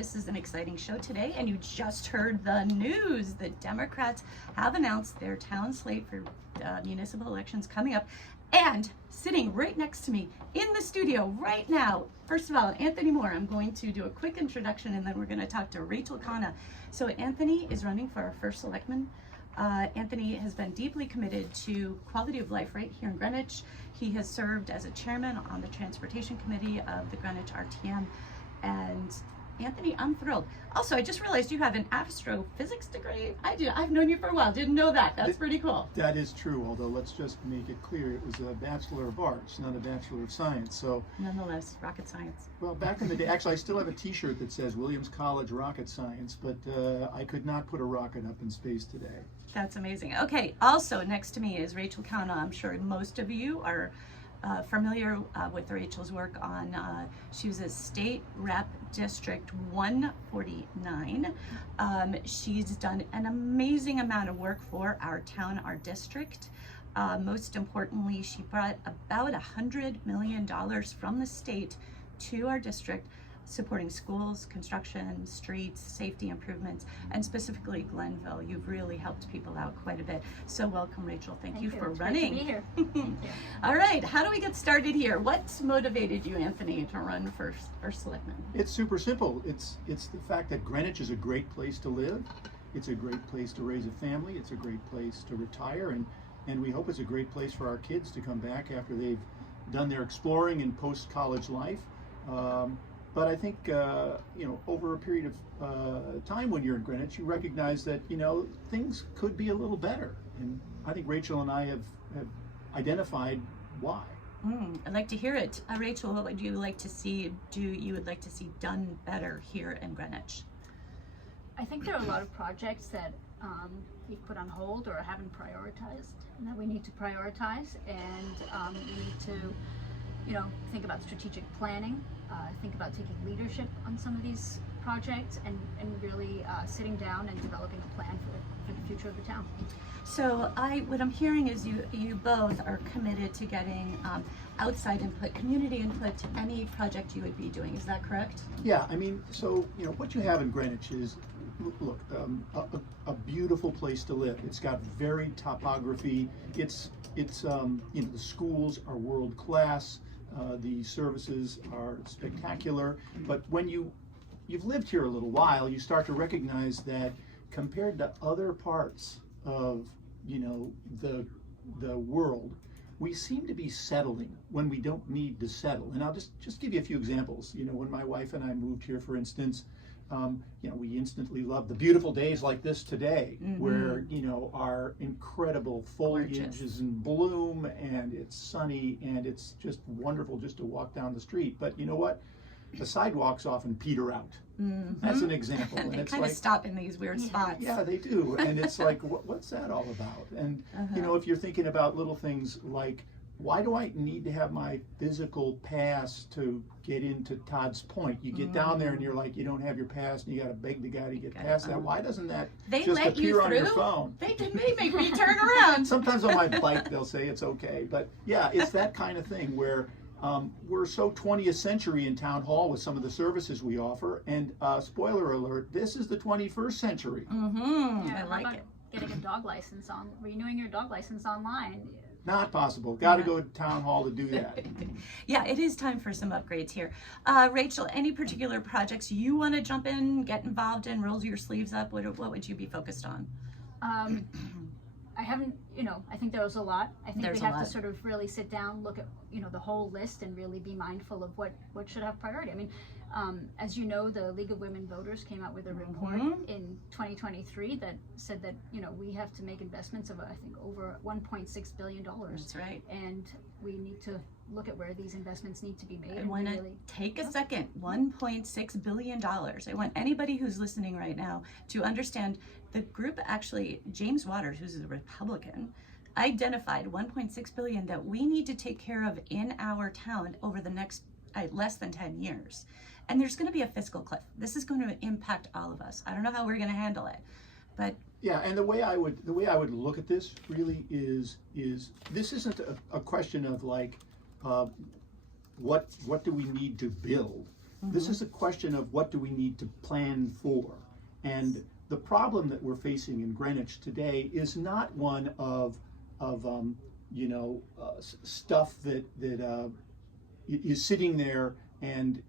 This is an exciting show today, and you just heard the news. The Democrats have announced their town slate for municipal elections coming up, and sitting right next to me in the studio right now, first of all, Anthony Moore. I'm going to do a quick introduction, and then we're going to talk to Rachel Khanna. So Anthony is running for our first selectman. Anthony has been deeply committed to quality of life right here in Greenwich. He has served as a chairman on the transportation committee of the Greenwich RTM. And Anthony, I'm thrilled. Also, I just realized you have an astrophysics degree. I've known you for a while. Didn't know that. That's pretty cool. That is true, although let's just make it clear, it was a Bachelor of Arts, not a Bachelor of Science. So, nonetheless, rocket science. Well, back in the day, actually, I still have a T-shirt that says Williams College Rocket Science, but I could not put a rocket up in space today. That's amazing. Okay, also next to me is Rachel Khanna. I'm sure most of you are familiar with Rachel's work on, she was a state rep district 149. She's done an amazing amount of work for our town, our district. Most importantly, she brought about $100 million from the state to our district, supporting schools, construction, streets, safety improvements, and specifically Glenville. You've really helped people out quite a bit. So welcome, Rachel. Thank you for running. Great to be here. All right, how do we get started here? What's motivated you, Anthony, to run for selectman? It's super simple. It's the fact that Greenwich is a great place to live. It's a great place to raise a family. It's a great place to retire, and we hope it's a great place for our kids to come back after they've done their exploring in post-college life. But I think, over a period of time when you're in Greenwich, you recognize that, things could be a little better. And I think Rachel and I have identified why. I'd like to hear it. Rachel, what would you like to see, you would like to see done better here in Greenwich? I think there are a lot of projects that we've put on hold or haven't prioritized, and that we need to prioritize, and we need to think about strategic planning, think about taking leadership on some of these projects, and really sitting down and developing a plan for the future of the town. So what I'm hearing is you both are committed to getting outside input, community input to any project you would be doing. Is that correct? Yeah, so what you have in Greenwich is, look, a beautiful place to live. It's got varied topography. It's the schools are world class. The services are spectacular, but when you've lived here a little while, you start to recognize that compared to other parts of the world, we seem to be settling when we don't need to settle. And I'll just give you a few examples. When my wife and I moved here, for instance, we instantly love the beautiful days like this today, where our incredible foliage is in bloom, and it's sunny, and it's just wonderful just to walk down the street. But you know what? The sidewalks often peter out. That's an example. And they it's kind of stop in these weird spots. Yeah, they do. And it's like, what's that all about? And if you're thinking about little things like, why do I need to have my physical pass to get into Todd's Point? You get down there and you're like, you don't have your pass, and you got to beg the guy to get past that. Why doesn't that just appear on your phone? They make me turn around. Sometimes on my bike they'll say it's okay, but yeah, it's that kind of thing where we're so 20th century in Town Hall with some of the services we offer, and spoiler alert, this is the 21st century. Yeah, I like it. Getting a dog license renewing your dog license online. Not possible. Got to go to Town Hall to do that. Yeah, it is time for some upgrades here. Rachel, any particular projects you want to jump in, get involved in, roll your sleeves up? What would you be focused on? I haven't, I think there was a lot. I think we have to sort of really sit down, look at, the whole list, and really be mindful of what should have priority. As you know, the League of Women Voters came out with a report in 2023 that said that, we have to make investments of, I think, over $1.6 billion. That's right. And we need to look at where these investments need to be made. I want to take a second. $1.6 billion. I want anybody who's listening right now to understand the group, actually, James Waters, who's a Republican, identified $1.6 billion that we need to take care of in our town over the next less than 10 years. And there's going to be a fiscal cliff. This is going to impact all of us. I don't know how we're going to handle it, but yeah. And the way I would look at this really is this isn't a question of like what do we need to build. This is a question of what do we need to plan for. And the problem that we're facing in Greenwich today is not one of stuff that is sitting there and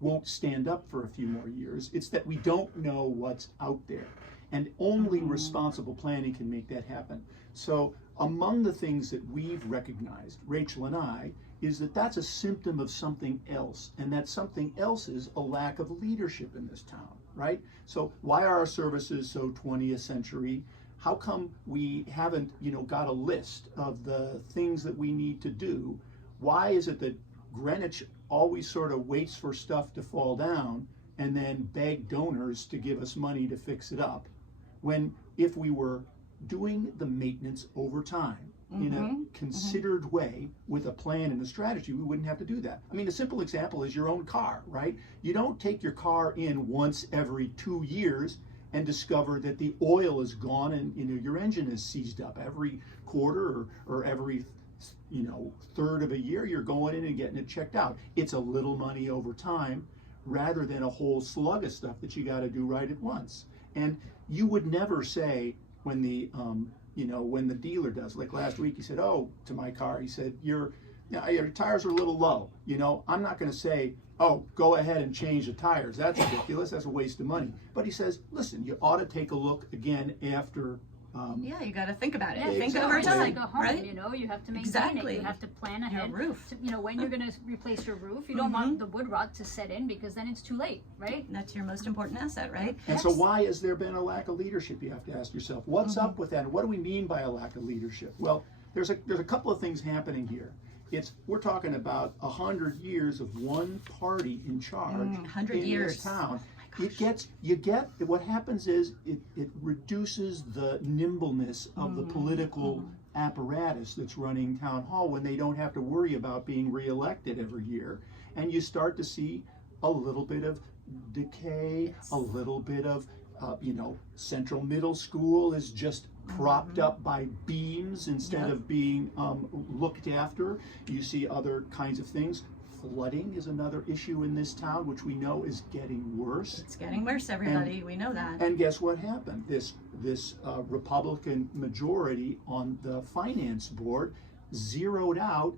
won't stand up for a few more years. It's that we don't know what's out there. And only responsible planning can make that happen. So among the things that we've recognized, Rachel and I, is that that's a symptom of something else. And that something else is a lack of leadership in this town, right? So why are our services so 20th century? How come we haven't, got a list of the things that we need to do? Why is it that Greenwich always sort of waits for stuff to fall down and then beg donors to give us money to fix it up? When if we were doing the maintenance over time in a considered way with a plan and a strategy, we wouldn't have to do that. I mean, a simple example is your own car, right? You don't take your car in once every 2 years and discover that the oil is gone and your engine is seized up. Every quarter or every third of a year, you're going in and getting it checked out. It's a little money over time rather than a whole slug of stuff that you got to do right at once. And you would never say when the when the dealer does, like last week, he said, "Oh, to my car," he said, your tires are a little low. I'm not going to say, "Oh, go ahead and change the tires." That's ridiculous. That's a waste of money. But he says, "Listen, you ought to take a look again after." Yeah, you got to think about it. Yeah, Think exactly. over It's time, like a home, right? You have to maintain Exactly. it. You have to plan ahead. Your roof. When you're going to replace your roof, you don't want the wood rot to set in because then it's too late, right? That's your most important asset, right? And so why has there been a lack of leadership? You have to ask yourself, what's up with that? And what do we mean by a lack of leadership? Well, there's a couple of things happening here. We're talking about 100 years of one party in charge 100 in years. this town. What happens is it reduces the nimbleness of the political apparatus that's running town hall when they don't have to worry about being reelected every year. And you start to see a little bit of decay, a little bit of central middle school is just propped up by beams instead of being looked after. You see other kinds of things. Flooding is another issue in this town, which we know is getting worse. It's getting worse, everybody. We know that. And guess what happened? This Republican majority on the finance board zeroed out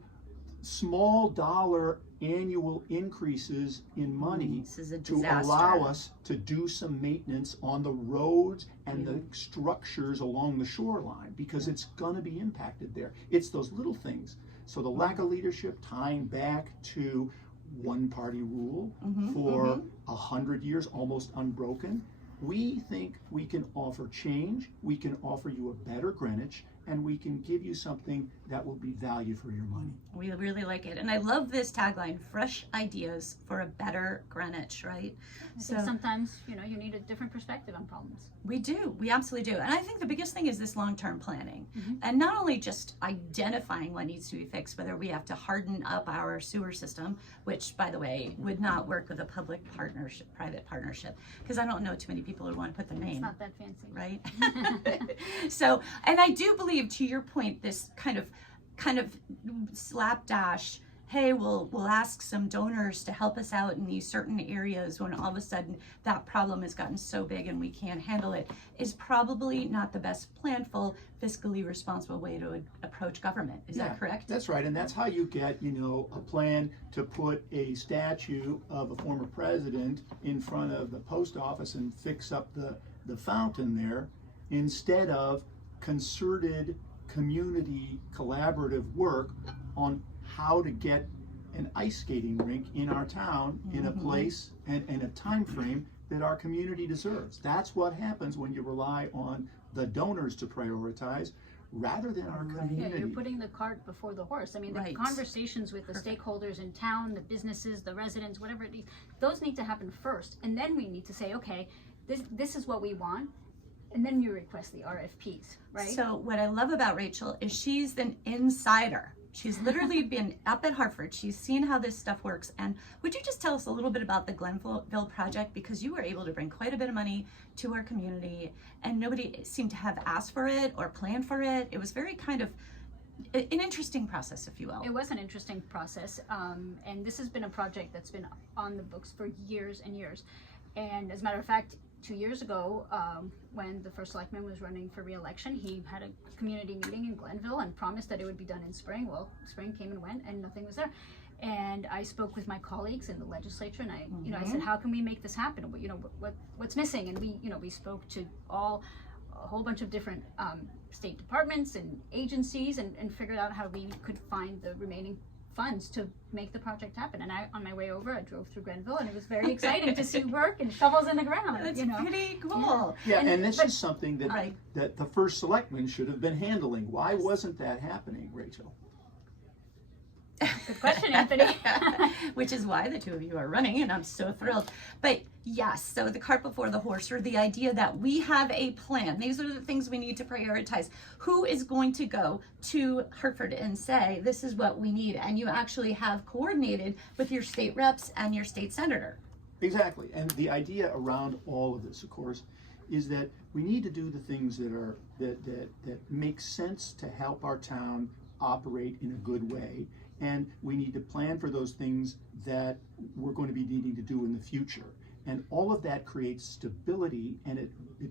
small dollar annual increases in money This is a to disaster. allow us to do some maintenance on the roads and the structures along the shoreline, because it's going to be impacted there. It's those little things. So the lack of leadership, tying back to one party rule for 100 years, almost unbroken. We think we can offer change, we can offer you a better Greenwich, and we can give you something that will be value for your money. We really like it. And I love this tagline, fresh ideas for a better Greenwich, right? I think sometimes, you need a different perspective on problems. We do. We absolutely do. And I think the biggest thing is this long-term planning. And not only just identifying what needs to be fixed, whether we have to harden up our sewer system, which, by the way, would not work with a public partnership, private partnership, because I don't know too many people who want to put their name. It's not that fancy. Right? So, and I do believe, to your point, this kind of slapdash, hey, we'll ask some donors to help us out in these certain areas when all of a sudden that problem has gotten so big and we can't handle it, is probably not the best planful, fiscally responsible way to approach government. Is that correct? That's right, and that's how you get, a plan to put a statue of a former president in front of the post office and fix up the fountain there, instead of concerted community collaborative work on how to get an ice skating rink in our town in a place and a time frame that our community deserves. That's what happens when you rely on the donors to prioritize rather than our community. Yeah, you're putting the cart before the horse. I mean, the conversations with the stakeholders in town, the businesses, the residents, whatever it is, those need to happen first. And then we need to say, okay, this is what we want. And then you request the RFPs, right? So what I love about Rachel is she's an insider. She's literally been up at Hartford. She's seen how this stuff works. And would you just tell us a little bit about the Glenville project? Because you were able to bring quite a bit of money to our community and nobody seemed to have asked for it or planned for it. It was very kind of an interesting process, if you will. It was an interesting process, and this has been a project that's been on the books for years and years. And as a matter of fact, 2 years ago, when the first selectman was running for re-election, he had a community meeting in Glenville and promised that it would be done in spring. Well, spring came and went, and nothing was there. And I spoke with my colleagues in the legislature, and I said, how can we make this happen? What's missing? And we spoke to a whole bunch of different state departments and agencies, and figured out how we could find the remaining funds to make the project happen. And on my way over, I drove through Grenville, and it was very exciting to see work and shovels in the ground. That's pretty cool. Yeah, and this is something that the first selectman should have been handling. Why wasn't that happening, Rachel? Good question, Anthony. Which is why the two of you are running, and I'm so thrilled. But yes, so the cart before the horse, or the idea that we have a plan. These are the things we need to prioritize. Who is going to go to Hartford and say, this is what we need? And you actually have coordinated with your state reps and your state senator. Exactly. And the idea around all of this, of course, is that we need to do the things that make sense to help our town operate in a good way. And we need to plan for those things that we're going to be needing to do in the future. And all of that creates stability, and it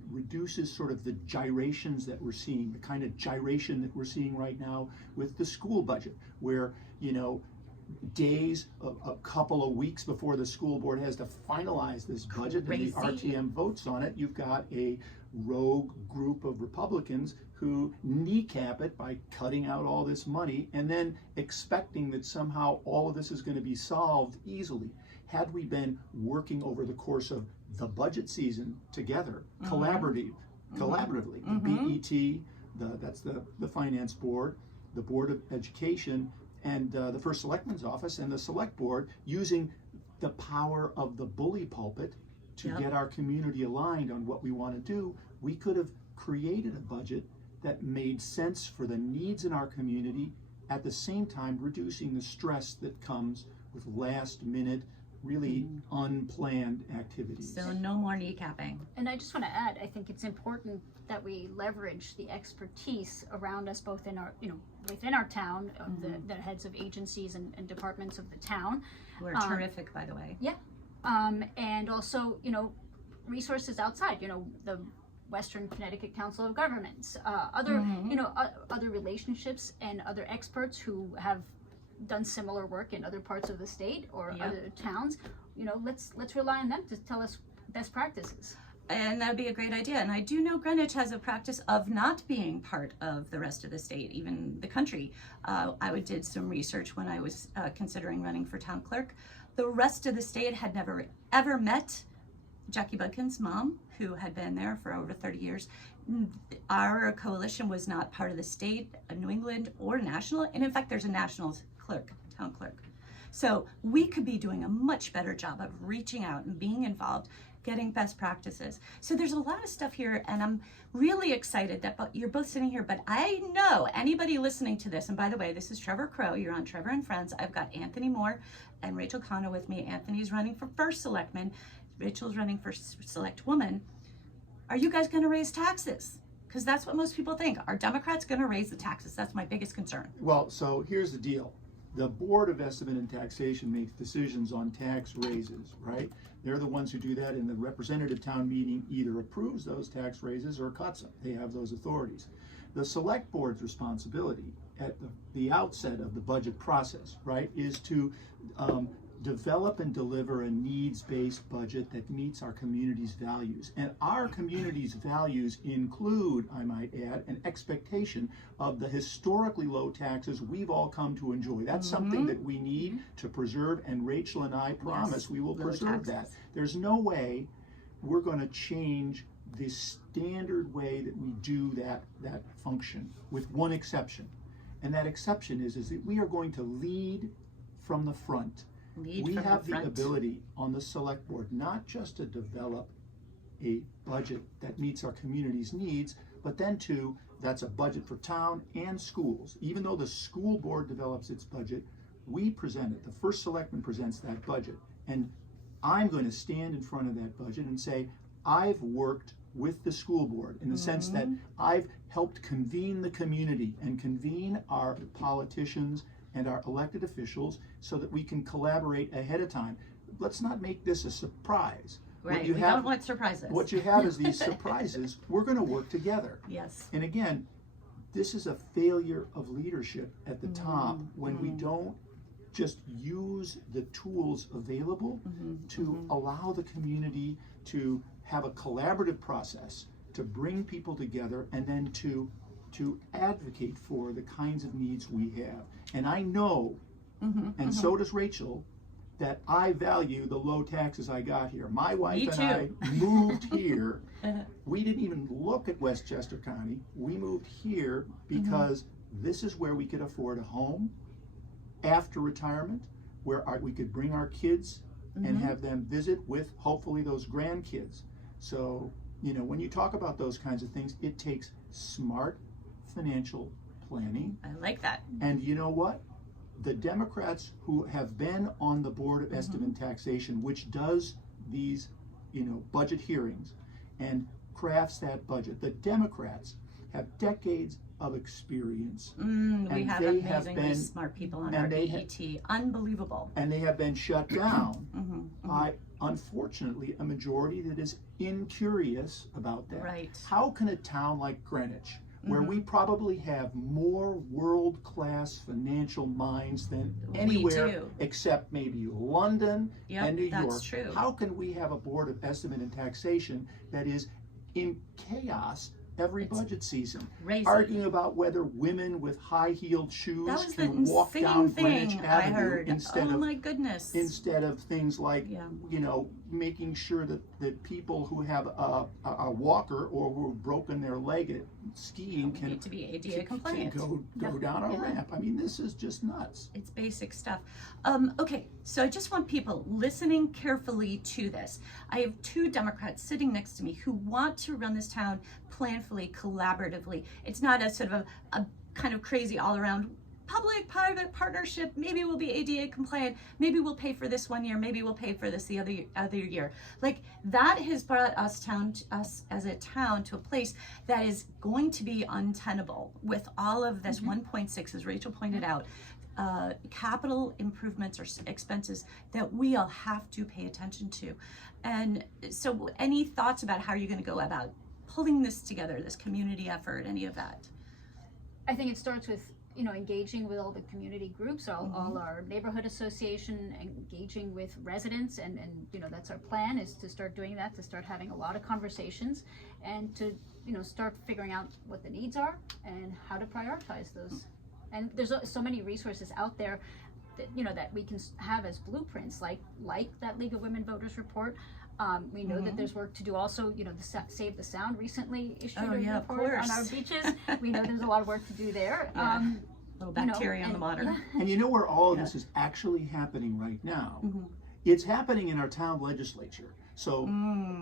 reduces sort of the gyrations that we're seeing, the kind of gyration that we're seeing right now with the school budget, where, days, a couple of weeks before the school board has to finalize this budget and the RTM votes on it, you've got a rogue group of Republicans who kneecap it by cutting out all this money and then expecting that somehow all of this is going to be solved easily. Had we been working over the course of the budget season together, collaboratively, the BET, that's the finance board, the Board of Education, and the First Selectman's Office and the Select Board, using the power of the bully pulpit to get our community aligned on what we want to do, we could have created a budget that made sense for the needs in our community, at the same time reducing the stress that comes with last minute, really unplanned activities. So no more kneecapping. And I just want to add, I think it's important that we leverage the expertise around us, both in our, within our town, of the heads of agencies and departments of the town. Who are terrific, by the way. Yeah. And also, resources outside, the Western Connecticut Council of Governments, other relationships and other experts who have done similar work in other parts of the state or other towns. Let's rely on them to tell us best practices. And that would be a great idea. And I do know Greenwich has a practice of not being part of the rest of the state, even the country. I did some research when I was considering running for town clerk. The rest of the state had never ever met Jackie Budkin's mom, who had been there for over 30 years. Our coalition was not part of the state, New England, or national. And in fact, there's a national clerk, town clerk. So we could be doing a much better job of reaching out and being involved, getting best practices. So there's a lot of stuff here, and I'm really excited that you're both sitting here. But I know anybody listening to this, and by the way, this is Trevor Crow. You're on Trevor and Friends. I've got Anthony Moore and Rachel Khanna with me. Anthony's running for first selectman. Rachel's running for select woman. Are you guys going to raise taxes? Because that's what most people think. Are Democrats going to raise the taxes? That's my biggest concern. Well, so here's the deal. The Board of Estimate and Taxation makes decisions on tax raises, right? They're the ones who do that, and the representative town meeting either approves those tax raises or cuts them. They have those authorities. The Select Board's responsibility at the outset of the budget process, right, is to develop and deliver a needs-based budget that meets our community's values. And our community's values include, I might add, an expectation of the historically low taxes we've all come to enjoy. That's something that we need to preserve, and Rachel and I promise we will preserve that. There's no way we're going to change the standard way that we do that function, with one exception. And that exception is that we are going to lead from the front. We have the ability on the Select Board not just to develop a budget that meets our community's needs, but then that's a budget for town and schools. Even though the school board develops its budget, we present it. The first selectman presents that budget. And I'm going to stand in front of that budget and say, I've worked with the school board in the sense that I've helped convene the community and convene our politicians and our elected officials so that we can collaborate ahead of time. Let's not make this a surprise. Right, we don't want surprises. What you have is these surprises. We're going to work together. Yes. And again, this is a failure of leadership at the top when we don't just use the tools available to allow the community to have a collaborative process, to bring people together, and then to advocate for the kinds of needs we have. And I know, and so does Rachel, that I value the low taxes I got here. My wife and I moved here. We didn't even look at Westchester County. We moved here because this is where we could afford a home after retirement, where we could bring our kids and have them visit with hopefully those grandkids. So, you know, when you talk about those kinds of things, it takes smart financial planning. I like that. And you know what? The Democrats who have been on the Board of Estimate and Taxation, which does these, you know, budget hearings and crafts that budget, the Democrats have decades of experience. We have amazingly smart people on our BET. Unbelievable. And they have been shut down by, unfortunately, a majority that is incurious about that. Right. How can a town like Greenwich, where we probably have more world-class financial minds than anywhere except maybe London and New York, true. How can we have a Board of Estimate and Taxation that is in chaos every budget season, arguing about whether women with high-heeled shoes can walk down Greenwich Avenue instead of things like, you know, making sure that people who have a walker or who have broken their leg at skiing can need to be ADA compliant. Go down a ramp. I mean, this is just nuts. It's basic stuff. Okay, so I just want people listening carefully to this. I have two Democrats sitting next to me who want to run this town planfully, collaboratively. It's not a sort of a kind of crazy all-around public-private partnership. Maybe we'll be ADA compliant. Maybe we'll pay for this one year. Maybe we'll pay for this the other year. Like, that has brought us as a town to a place that is going to be untenable with all of this 1.6, as Rachel pointed out, capital improvements or expenses that we all have to pay attention to. And so, any thoughts about how you're going to go about pulling this together, this community effort, any of that? I think it starts with, you know, engaging with all the community groups, all our neighborhood association, engaging with residents, and you know, that's our plan, is to start doing that, to start having a lot of conversations, and to, you know, start figuring out what the needs are and how to prioritize those. And there's so many resources out there that, you know, that we can have as blueprints, like that League of Women Voters report. We know that there's work to do also, you know, the Save the Sound recently issued a report on our beaches. We know there's a lot of work to do there. Little bacteria on the water. And you know where all of this is actually happening right now? It's happening in our town legislature. So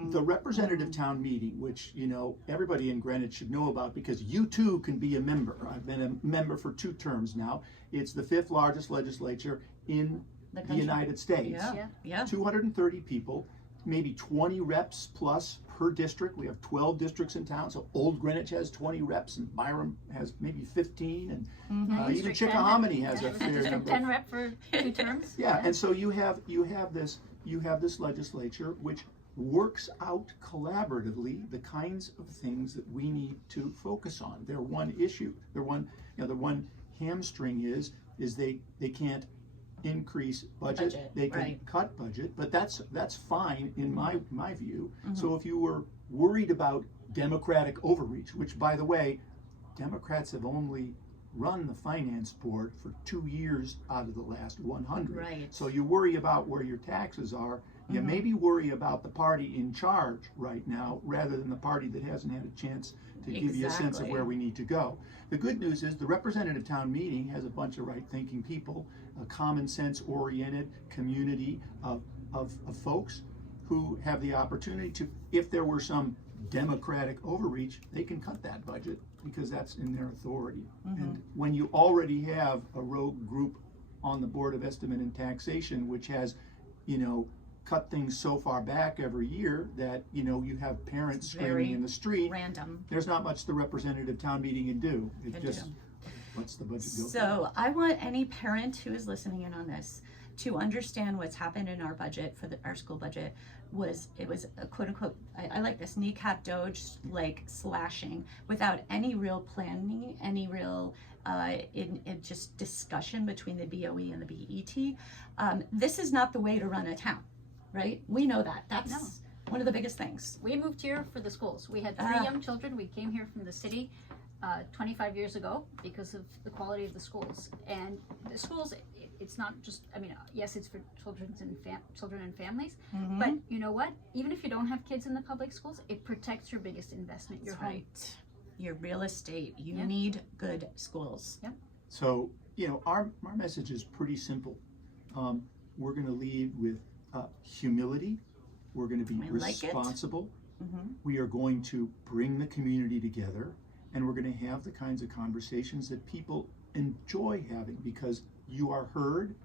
the representative town meeting, which, you know, everybody in Greenwich should know about because you too can be a member. I've been a member for 2 terms now. It's the 5th largest legislature in the United States. 230 people. Maybe 20 reps plus per district. We have 12 districts in town, so Old Greenwich has 20 reps, and Byram has maybe 15, and even Chickahominy has a fair number. 10 rep for 2 terms. And so you have this legislature which works out collaboratively the kinds of things that we need to focus on. Their one issue, their one hamstring is they can't increase budget. They can cut budget, but that's fine in my view. So if you were worried about Democratic overreach, which, by the way, Democrats have only run the finance board for 2 years out of the last 100. So you worry about where your taxes are. You maybe worry about the party in charge right now rather than the party that hasn't had a chance to give you a sense of where we need to go. The good news is the representative town meeting has a bunch of right-thinking people, a common sense-oriented community of folks who have the opportunity to, if there were some Democratic overreach, they can cut that budget because that's in their authority. And when you already have a rogue group on the Board of Estimate and Taxation, which has, you know, cut things so far back every year that, you know, you have parents Very screaming in the street. Random. There's not much the representative town meeting can do. It Can just do. lets the budget go. So I want any parent who is listening in on this to understand what's happened in our budget for our school budget it was a quote unquote, I like this, kneecap doge like slashing without any real planning, any real in just discussion between the BOE and the BET. This is not the way to run a town, right? We know that. That's No. one of the biggest things. We moved here for the schools. We had 3 young children. We came here from the city 25 years ago because of the quality of the schools. And the schools, it's not just, I mean, yes, it's for children and families, Mhm. but you know what? Even if you don't have kids in the public schools, it protects your biggest investment, your That's home. right. Your real estate. You Yeah. need good schools. So, you know, our message is pretty simple. We're going to lead with humility. We're going to be I like it. responsible. Mhm. We are going to bring the community together, and we're going to have the kinds of conversations that people enjoy having because you are heard.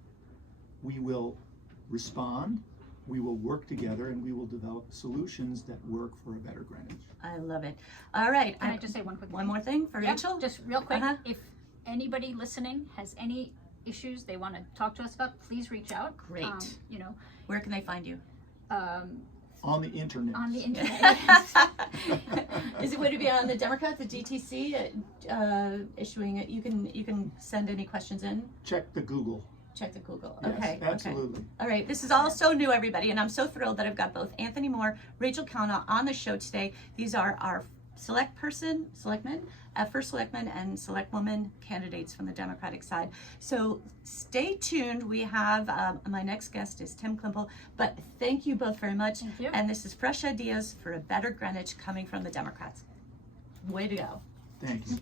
We will respond. We will work together, and we will develop solutions that work for a better Greenwich. I love it. All right. Can I just say one quick thing? One more thing for Yeah, Rachel? just real quick, Uh-huh. if anybody listening has any issues they want to talk to us about, please reach out. Great. You know, Where can they find you? On the internet. on the internet. Would it be on the Democrat, the DTC, issuing it? You can send any questions in. Check the Google. Check the Google. Yes, Okay. absolutely. Okay. All right. This is all so new, everybody, and I'm so thrilled that I've got both Anthony Moore, Rachel Khanna on the show today. These are our selectmen, first selectman and selectwoman candidates from the Democratic side. So stay tuned. We have my next guest is Tim Klimple. But thank you both very much. Thank you. And this is Fresh Ideas for a Better Greenwich coming from the Democrats. Way to go. Thank you.